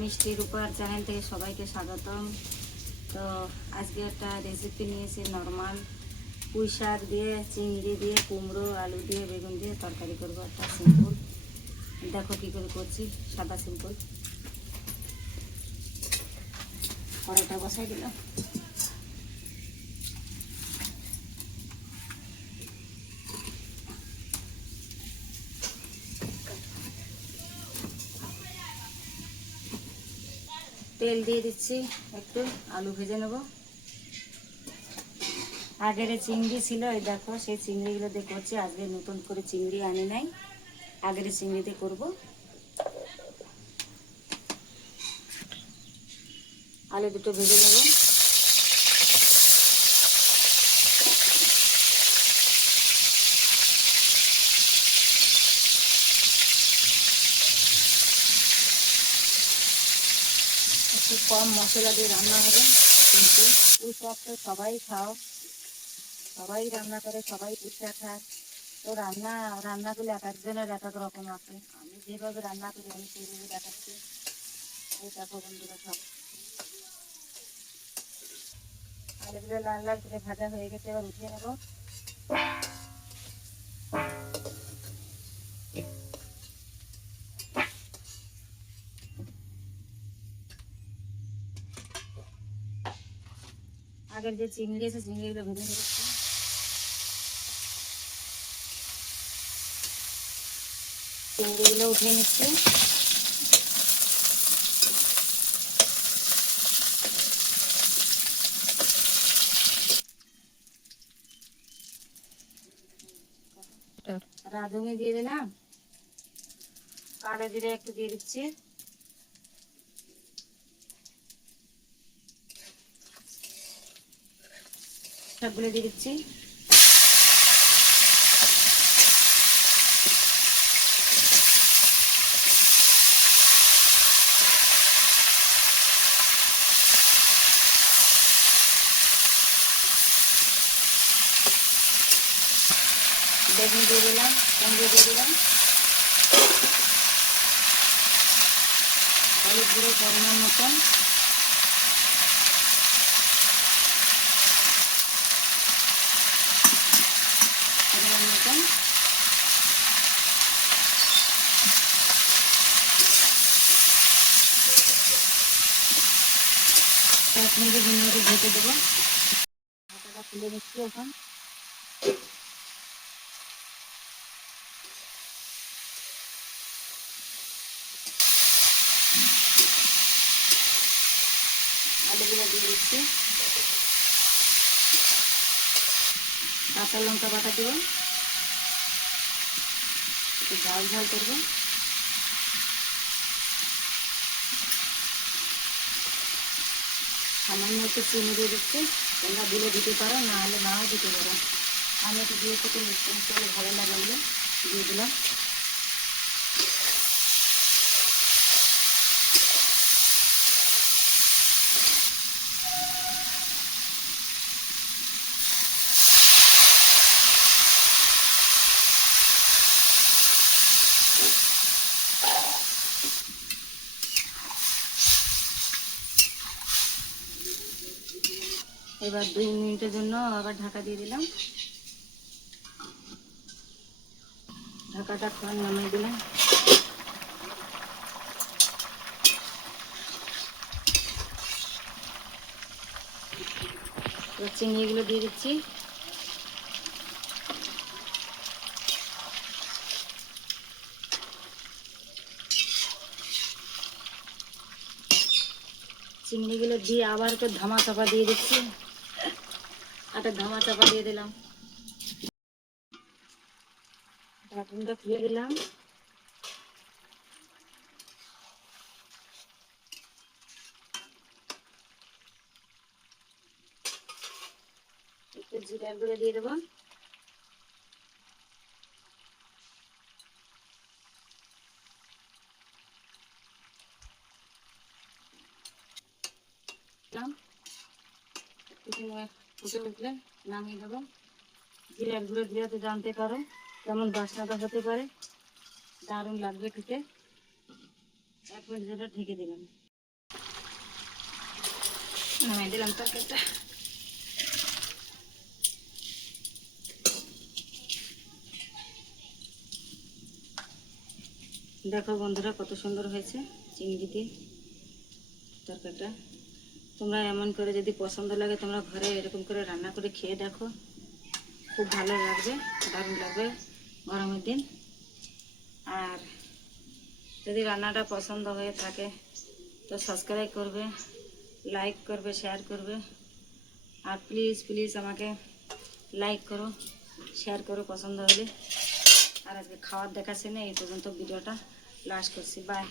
মিষ্টি রূপার চ্যানেল থেকে সবাইকে স্বাগতম। তো আজকে একটা রেসিপি নিয়েছি, নর্মাল পুঁই শাক দিয়ে, চিংড়ি দিয়ে, কুমড়ো, আলু দিয়ে, বেগুন দিয়ে তরকারি করবো। একটা সিম্পল, দেখো কী করে করছি, সাদা সিম্পল। কড়াইটা বসাই দিলাম। তেল দিয়ে দিচ্ছি, একটু আলু ভেজে নেব। আগের চিংড়ি ছিল, এই দেখো সেই চিংড়িগুলো দিয়ে করছি। আজকে নতুন করে চিংড়ি আনি নাই, আগের চিংড়ি দিয়ে করবো। আলু দুটো ভেজে নেব। একটু কম মশলা দিয়ে রান্না হবে, কিন্তু পুঁই শাক তো সবাই খাও, সবাই রান্না করে, সবাই পুঁই শাক খায়। তো রান্নাগুলো এক একজনের এক এক রকম আছে। আমি যেভাবে রান্না করি আমি সেইভাবে দেখাচ্ছি। এই দেখো বন্ধুরা, সব আলুগুলো লাল লাল করে ভাজা হয়ে গেছে, এবার উঠিয়ে নেবো। আগের যে চিংড়ি আছে চিংড়িগুলো ভেজে নিচ্ছি। চিংড়িগুলো উঠিয়ে নিচ্ছি। রাঁধুনি দিয়ে দিলাম, কালো জিরে একটু দিয়ে দিচ্ছি, সবগুলো দিয়ে দিচ্ছি। বেগুন দিয়ে দিলাম, কুমড়ো দিয়ে দিলাম, হলুদ গুঁড়ো পরিমাণ মতন, এক মিনিটের জন্য ঢেকে দেবো। ঢাকাটা খুলে নিচ্ছি এখন। আলুগুলো দিয়ে দিচ্ছি, কাঁচা লঙ্কা বাটা দেবো, একটু ঝাল ঝাল করবো। সামান্য একটু চিনি দিয়ে দিচ্ছি, তোমরা দিলে দিতে পারো, না হলে নাও দিতে পারো। আমি একটু দিয়ে থেকে মিশ্রণ করলে ভালো লাগে বলে দিয়ে দিলাম। এবার 2 মিনিটের জন্য আবার ঢাকা দিয়ে দিলাম। ঢাকাটা নামিয়ে দিলাম। এবার চিংড়িগুলো দিয়ে দিচ্ছি। চিংড়িগুলো দিয়ে আবার একটু ধামা চাপা দিয়ে দিচ্ছি। একটা ধামা চাপা দিয়ে দিলাম, ঢাকনটা খুলে দিলাম। একটু জিরার গুঁড়ো দিয়ে দেবো, ফুটে উঠলে নামিয়ে দেবো। জিরার গুঁড়ো দিয়ে তো জানতে পারো কেমন বাসনাটা হতে পারে, দারুণ লাগবে খেতে। 1 মিনিট ধরে ঢেকে দিলাম। নামিয়ে দিলাম তরকারিটা। দেখো বন্ধুরা কত সুন্দর হয়েছে চিংড়ি দিয়ে তরকারিটা। তোমরা এমন করে যদি পছন্দ লাগে তোমরা ঘরে এরকম করে রান্না করে খেয়ে দেখো, খুব ভালো লাগবে, দারুণ লাগবে গরমের দিন। আর যদি রান্নাটা পছন্দ হয়ে থাকে তো সাবস্ক্রাইব করবে, লাইক করবে, শেয়ার করবে। আর প্লিজ প্লিজ আমাকে লাইক করো, শেয়ার করো পছন্দ হলে। আর আজকে খাওয়ার দেখাচ্ছে না, এই পর্যন্ত ভিডিওটা লাস্ট করছি। বাই।